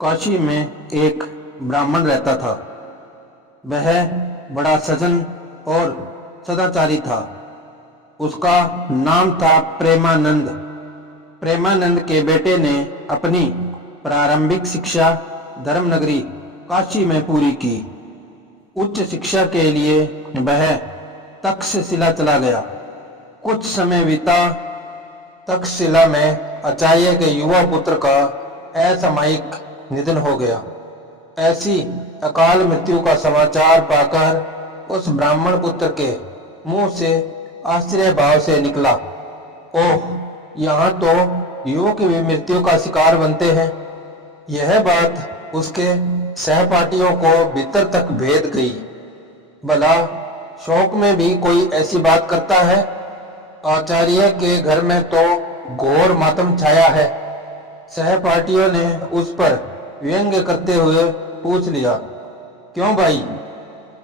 काशी में एक ब्राह्मण रहता था। वह बड़ा सज्जन और सदाचारी था। उसका नाम था प्रेमानंद। प्रेमानंद के बेटे ने अपनी प्रारंभिक शिक्षा धर्मनगरी काशी में पूरी की। उच्च शिक्षा के लिए वह तक्षशिला चला गया। कुछ समय बीता। तक्षशिला में आचार्य के युवा पुत्र का असामयिक निधन हो गया। ऐसी अकाल मृत्यु का समाचार पाकर उस ब्राह्मण पुत्र के मुंह से आश्चर्य भाव से निकला, ओह, यहाँ तो युवक भी मृत्यु का शिकार बनते हैं। यह बात उसके सहपाठियों को भीतर तक भेद गई। भला शोक में भी कोई ऐसी बात करता है? आचार्य के घर में तो घोर मातम छाया है। सहपाठियों ने उस पर व्यंग्य करते हुए पूछ लिया, क्यों भाई,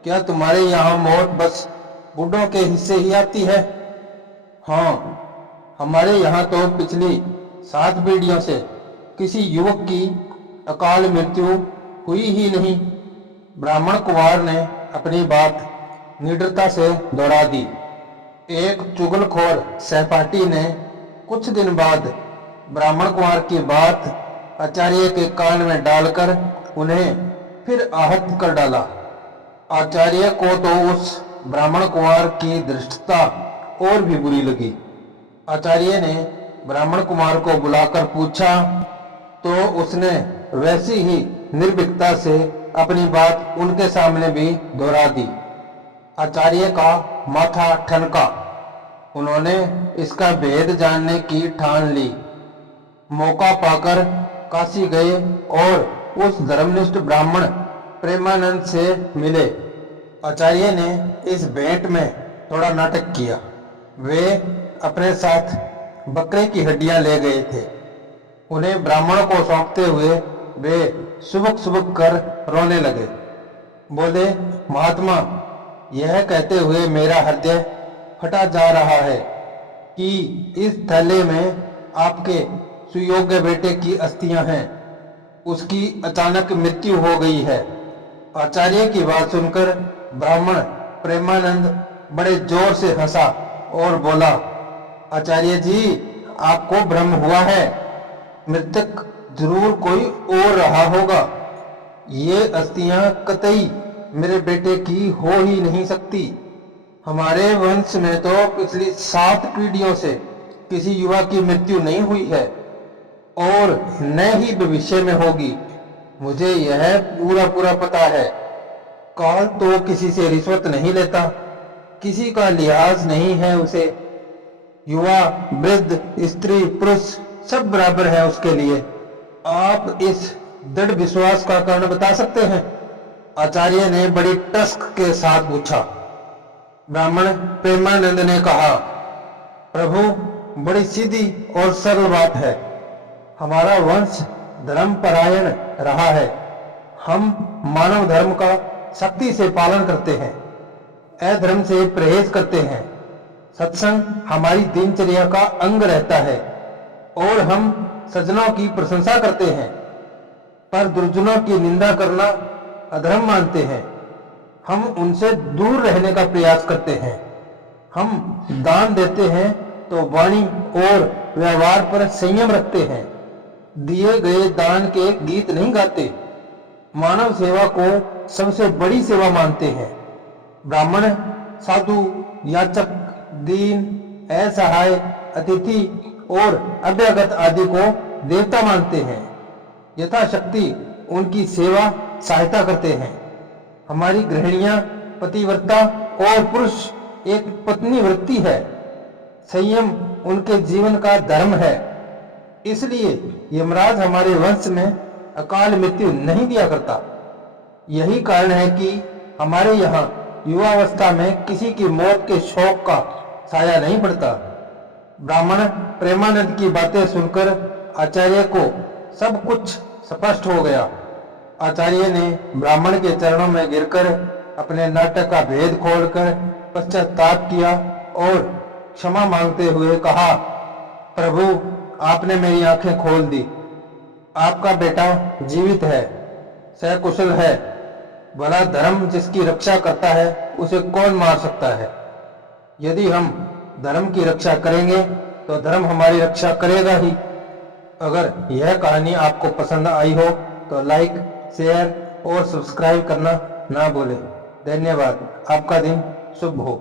क्या तुम्हारे यहाँ मौत बस बूढ़ों के हिस्से ही आती है? हाँ, हमारे यहाँ तो पिछली 7 पीढ़ियों से किसी युवक की अकाल मृत्यु हुई ही नहीं। ब्राह्मण कुमार ने अपनी बात निडरता से दोहरा दी। एक चुगलखोर सहपाठी ने कुछ दिन बाद ब्राह्मण कुमार की बात आचार्य के कान में डालकर उन्हें फिर आहत कर डाला। आचार्य को तो उस ब्राह्मण कुमार की धृष्टता और भी बुरी लगी। आचार्य ने ब्राह्मण कुमार को बुलाकर पूछा तो उसने वैसी ही निर्भीकता से अपनी बात उनके सामने भी दोहरा दी। आचार्य का माथा ठनका। उन्होंने इसका भेद जानने की ठान ली। मौका पाकर काशी गए और उस धर्मनिष्ठ ब्राह्मण प्रेमानंद से मिले। आचार्य ने इस भेंट में थोड़ा नाटक किया। वे अपने साथ बकरे की हड्डियां ले गए थे। उन्हें ब्राह्मण को सौंपते हुए वे सुबक सुबक कर रोने लगे। बोले, महात्मा, यह कहते हुए मेरा हृदय फटा जा रहा है कि इस थैले में आपके सुयोग्य बेटे की अस्थियां हैं। उसकी अचानक मृत्यु हो गई है। आचार्य की बात सुनकर ब्राह्मण प्रेमानंद बड़े जोर से हंसा और बोला, आचार्य जी, आपको भ्रम हुआ है। मृतक जरूर कोई और रहा होगा। ये अस्थियां कतई मेरे बेटे की हो ही नहीं सकती। हमारे वंश में तो पिछली 7 पीढ़ियों से किसी युवा की मृत्यु नहीं हुई है और न ही भविष्य में होगी। मुझे यह पूरा पता है। काल तो किसी से रिश्वत नहीं लेता, किसी का लिहाज नहीं है उसे। युवा, वृद्ध, स्त्री, पुरुष सब बराबर है उसके लिए। आप इस दृढ़ विश्वास का कारण बता सकते हैं? आचार्य ने बड़ी टस्क के साथ पूछा। ब्राह्मण प्रेमानंद ने कहा, प्रभु, बड़ी सीधी और सरल बात है। हमारा वंश धर्मपरायण रहा है। हम मानव धर्म का सख्ती से पालन करते हैं, अधर्म से परहेज करते हैं। सत्संग हमारी दिनचर्या का अंग रहता है और हम सज्जनों की प्रशंसा करते हैं, पर दुर्जनों की निंदा करना अधर्म मानते हैं। हम उनसे दूर रहने का प्रयास करते हैं। हम दान देते हैं तो वाणी और व्यवहार पर संयम रखते हैं। दिए गए दान के गीत नहीं गाते। मानव सेवा को सबसे बड़ी सेवा मानते हैं। ब्राह्मण, साधु, याचक, दीन, असहाय, अतिथि और अभ्यागत आदि को देवता मानते हैं। यथाशक्ति उनकी सेवा सहायता करते हैं। हमारी गृहिणियां पतिव्रता और पुरुष एक पत्नी वृत्ति है। संयम उनके जीवन का धर्म है। इसलिए यमराज हमारे वंश में अकाल मृत्यु नहीं दिया करता। यही कारण है कि हमारे यहाँ युवावस्था में किसी की मौत के शोक का साया नहीं पड़ता। ब्राह्मण प्रेमानंद की बातें सुनकर आचार्य को सब कुछ स्पष्ट हो गया। आचार्य ने ब्राह्मण के चरणों में गिरकर अपने नाटक का भेद खोलकर पश्चाताप किया और क्षमा मांगते हुए कहा, प्रभु, आपने मेरी आंखें खोल दी। आपका बेटा जीवित है, सकुशल है। भला धर्म जिसकी रक्षा करता है उसे कौन मार सकता है। यदि हम धर्म की रक्षा करेंगे तो धर्म हमारी रक्षा करेगा ही। अगर यह कहानी आपको पसंद आई हो तो लाइक, शेयर और सब्सक्राइब करना ना भूलें। धन्यवाद। आपका दिन शुभ हो।